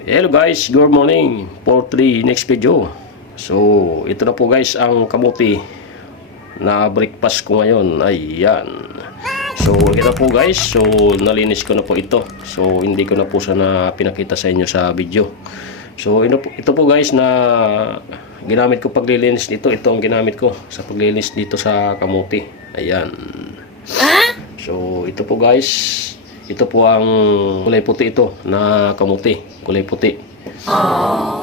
Hello guys, good morning for the next video. So, ito na po guys ang kamuti na breakfast ko ngayon. Ayan. So, ito po guys. So, nalinis ko na po ito. So, hindi ko na po sana pinakita sa inyo sa video. So, ito po guys na ginamit ko paglilinis dito. Ito ang ginamit ko sa paglilinis dito sa kamuti. Ayan. So, ito po guys. Ito po ang kulay puti ito na kamuti. Kulay puti.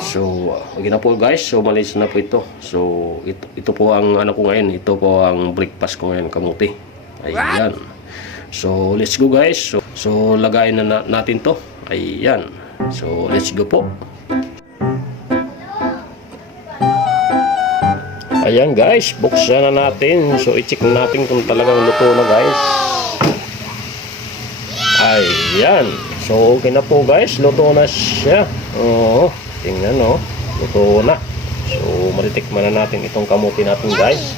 So, okay na po guys. So, malis na po ito. So, ito po ang ano ko ngayon. Ito po ang breakfast ko ngayon, kamuti. Ayan. So, let's go guys. So lagayin na natin to. Ayan. So, let's go po. Ayan guys. Buksan na natin. So, i-check natin kung talagang luto na guys. Ayan. So, okay na po guys. Luto na siya. Oo. Tingnan o. Luto na. So, matitikman na natin itong kamuti natin guys.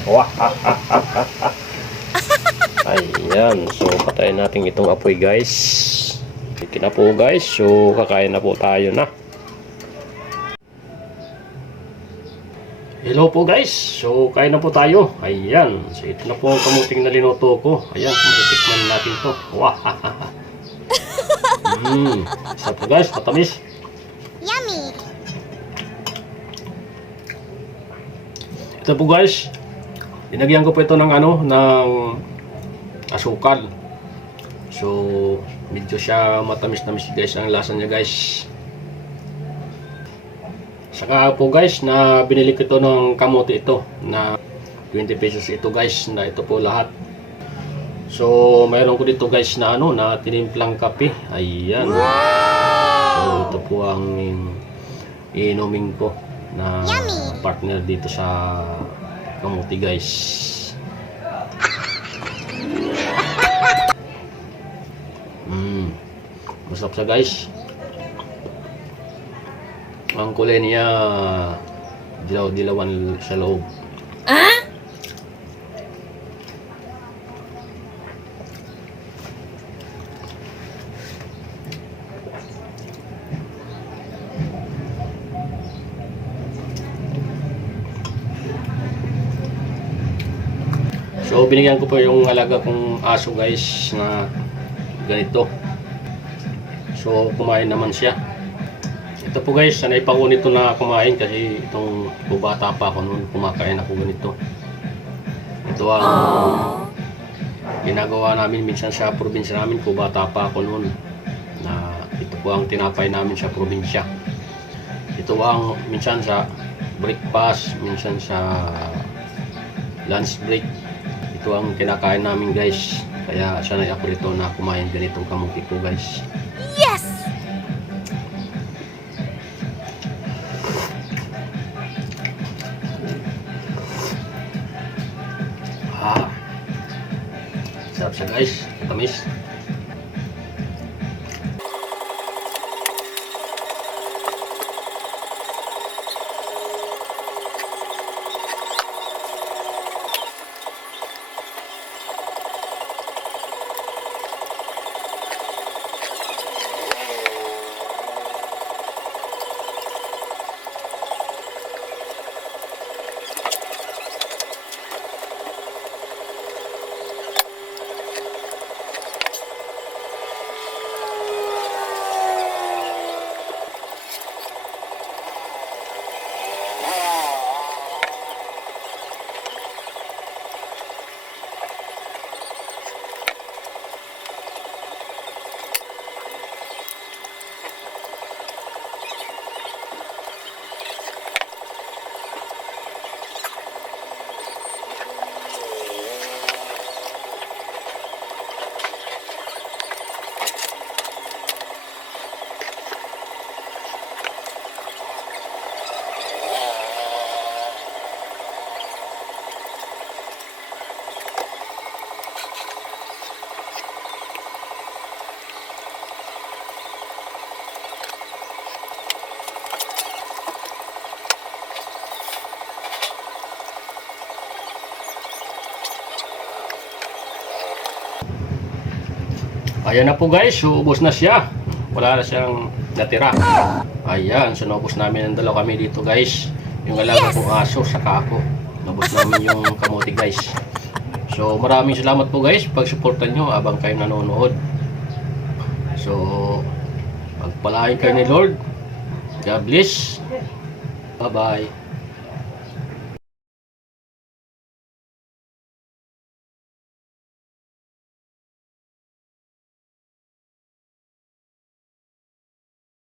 Ayan. So, patayin natin itong apoy guys. Okay na po guys. So, kakain na po tayo na. Hello po guys. So, kain na po tayo. Ayan. So, ito na po ang kamuting na linuto ko. Ayan. Matitikman natin to. Isa po guys, matamis. Yummy. Ito po guys, dinagyan ko po ito ng asukal. So, medyo siya matamis-tamis guys ang lasa niya guys. Saka po guys, na binili ko ito ng kamote ito na 20 pesos ito guys, na ito po lahat. So, mayroon ko dito guys na na tinimplang kape. Ayan. So, ito po ang iinumin ko na partner dito sa kamuti guys. Masarap siya guys. Ang kulay niya dilaw-dilawan sa loob. So, binigyan ko po yung alaga kong aso guys na ganito. So, kumain naman siya. Ito po guys, sanay pa ko nito na kumain kasi itong bata pa ako noon, kumakain ako ganito. Ito ang ginagawa namin minsan sa probinsya namin, bata pa ako noon. Na ito po ang tinapay namin sa probinsya. Ito ang minsan sa breakfast, minsan sa lunch break. Ito ang kinakain namin guys. Kaya sanay ako rito na kumain ganitong kamuti ko guys. Yes! Sarap siya guys. Matamis. Ayan na po guys, so ubos na siya. Wala na siyang natira. Ayan, so naubos namin ang dalawa kami dito guys. Yung alaga kong aso, saka ako. Naubos namin yung kamote guys. So maraming salamat po guys pag-suportan nyo habang kayo nanonood. So pagpalain kayo ni Lord. God bless. Bye bye.